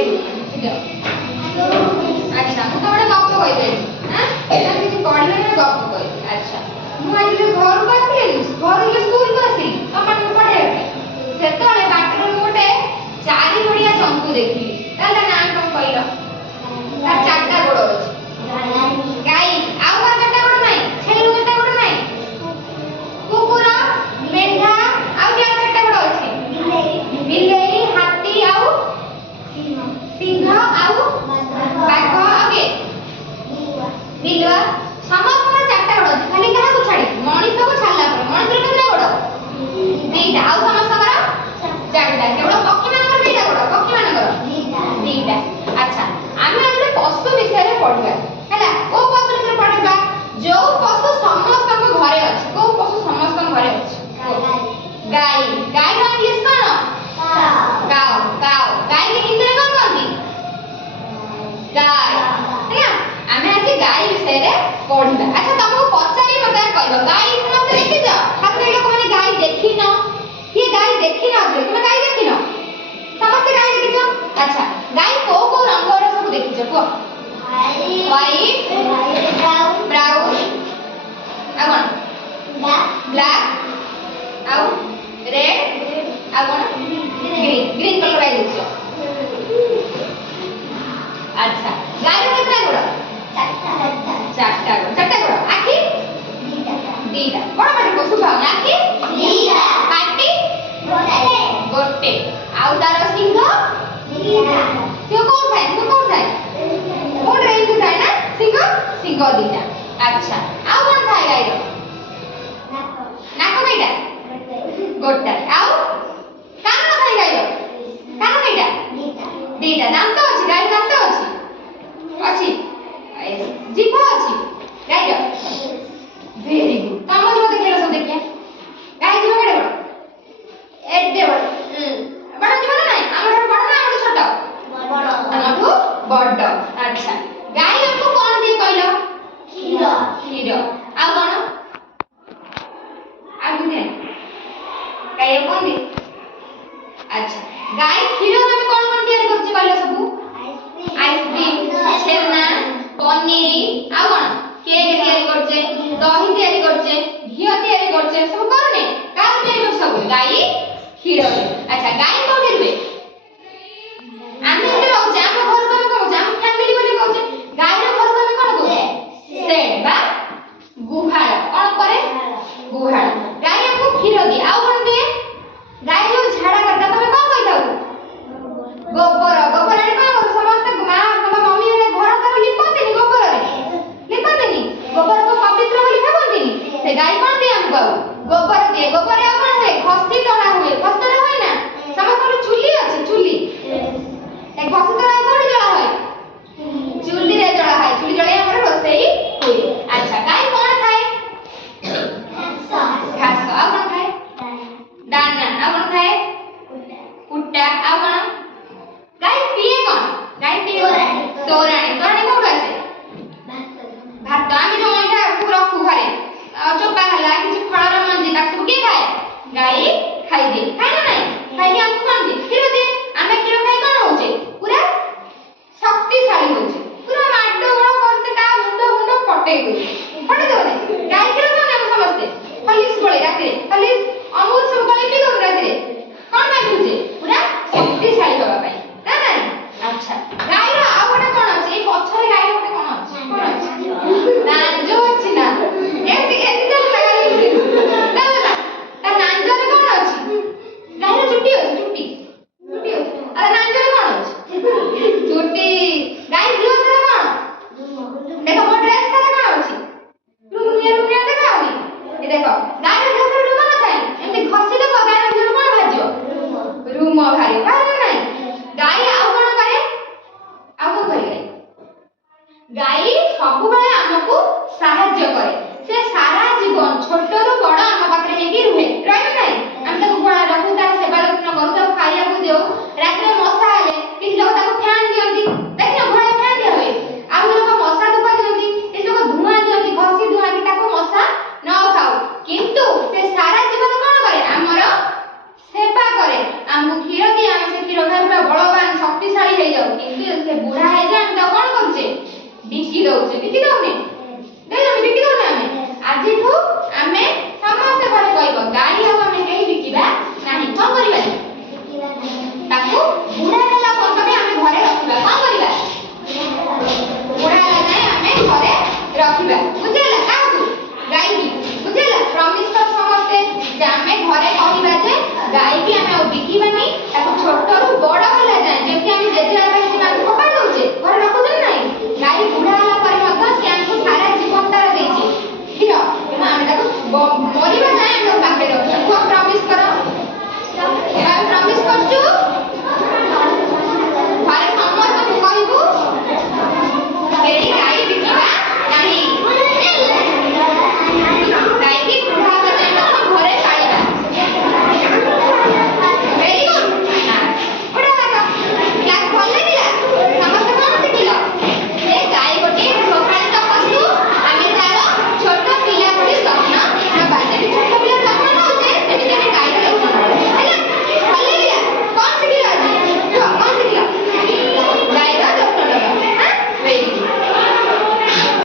very good अच्छा मु तो बड़े गप कहबे हां एटा किछि पढिबे ना गप कहबे अच्छा मु आज घर को आसिले घर के स्कूल को आसिली अपन को पढे सेतले बाटर मोटे चारि बढ़िया शंकु देखिली ताला नाम कोन कहलो तार चारटा गोड़ अछि गाई आउ आ चारटा गोड़ नाही छेलु चारटा गोड़ नाही कुकुर मेंढा आउ क्या चारटा गोड़ अछि बिलेई हाथी आउ सिंह आउ बाघ आगे बिलुआ समस्त चारटा गोड़ अछि खाली कहा को छाडी मणिष को छाडला पर मणिष केतना गोड़ दीटा आउ समस्त कर चारटा केवल पक्षी मानकर दीटा गोड़ पक्षी मानकर दीटा अच्छा आमे आज पशु विषय रे पढिबा हैला ओ पशु विषय पढिबा जो पशु समस्त को घरे अछि को पशु समस्त को घरे अछि गाय गाय का इंग्लिश कोन काऊ काऊ गाय के हिंदी रे कोन कहंती गाय हैला आमे आज गाय विषय रे पढिबा अच्छा तुमको पचारी मते कहबो गाय समस्त देखि जा ठाकुर लोक माने गाय देखि न ये गाय देखि न तुम गाय देखि न समस्त गाय देखि छ अच्छा गाय को रंग रे सब देखि छ को व्हाइट ब्राउन आवन ब्लैक आउ रेड आवन ग्रीन ग्रीन कलर आई देखि अच्छा गाय रे केतना गोड़ चारटा गोड़ आखि दीटा बड़ बड़ को सुभा आखि दीटा पाटी गोटे आउ तार सिंह से कोन थाए कोन रे इंदु थाए ना सिंह दीटा अच्छा आउ कोन थाए गाय रो नाक केटा गोटा आउ कान थाए गाय रो कान केटा दीटा दांत अछि गाय दांत अछि जीभ अछि गाय रो वेरी गुड तम जीव देखिलो सब देखिया गाय जीव केडे बड़ एडे बड़ जीव ना नाही हमर बड़ ना हमर छोट हमठू बड़ अच्छा गाय हमको कोन दे कहलो क्षीर आ कोन आ बुझे गाय कोन दे अच्छा गाय क्षीर हम कोन तैयार करछि कहलो सब आइसक्रीम छेना पनीर आ कोन केक तैयार करछे दही तैयार करछे घी तैयार करछे सब करने का तैयार कर सब गाय क्षीर अच्छा गाय कोन देबे आमे एते रहउछे हम घर को कहउछे हम फैमिली बोली कहउछे गाय रे घर को कोन कहउछे सेड बा गुहाळ कोन करे गुहाळ गाय हमको क्षीर दे आ कोन दे गाय जो झाड़ा करता तमे कोन कहताउ गोबर रे कोन समस्त मां तम मम्मी रे घर कर लिपतेनी गोबर रे लिपतेनी गोबर को पवित्र बोली भाबंतीनी से गाय कोन दे हमको गोबर दे गोबर आ कोन है खस्ती तोड़ा हुए खस्ती होय ना समस्त चुली अछि चुली एक खस्ती तोड़ा कोडी जळा होय चुली रे जळा है चुली जळे हमर रोसई हुए अच्छा गाय कोन खाए घास आ कोन खाए दाना आ कोन खाए कुट्टा आ कोन गाय पिए कोन गाय पिए तोराणी तोराणी कोन आसे भात आमे जो अंडा रखू घरे चोपा हला किछि फळर मंजी ताक सब के खाए गाय खाइ दे खाइ ना नाही खाइ के हमको कोन दे क्षीर दे आमे क्षीर खाइ कोन होचे पूरा शक्तिशाली होचे पूरा माडो गोड़ करते का मुंडो फटे गई फटे दो गाय क्षीर कोन हम समझते हलिस गोळे राते हलिस अमूल सब गोळे पी दो राते कोन में होचे पूरा शक्तिशाली होबा पाई ना नाही अच्छा गाय रा आ गोटे कोन अछि पछरे गाय गोटे कोन अछि कोन अछि नांजो अछि ना एति जल लगाई ना ना ता नांजो रे कोन अछि गाय रा चुट्टी अछि अरे नांजो रे कोन अछि चुट्टी गाय दियो से कोन देखो मोर ड्रेस से कोन अछि रुमिया देखाओनी ए देखो गाय रा ड्रेस रे कोन थाई एति खसी दे गाय रा दियो कोन भाजियो रूम भारी भारी नाही गाय आउ कोन करे आउ को करे गाय सब बेले हमको सहाय्य करे से सारा जीवन छोट रो बड़ हम पाखरे हेकी रुहे रहै नै हम त गुणा रखू तार सेवा यत्न करू त खाइया को देओ रात रे मशा आले कि लोग ताको फैन दियंती देख न घरे फैन दिया होय आ लोग मशा धुआ दियंती ए लोग धुआ दियंती घसी धुआ कि ताको मशा न खाओ किंतु से सारा जीवन कोन करे हमरो सेवा करे हमको क्षीर दिया हम से क्षीर खाइ पूरा बलवान शक्तिशाली हे जाऊ ସେ ବୁଢା ହେଇଯାଏ ଆମେ ତାକୁ କଣ କରୁଛେ ବିକି ଦଉଛେ ବିକି ଦଉନେ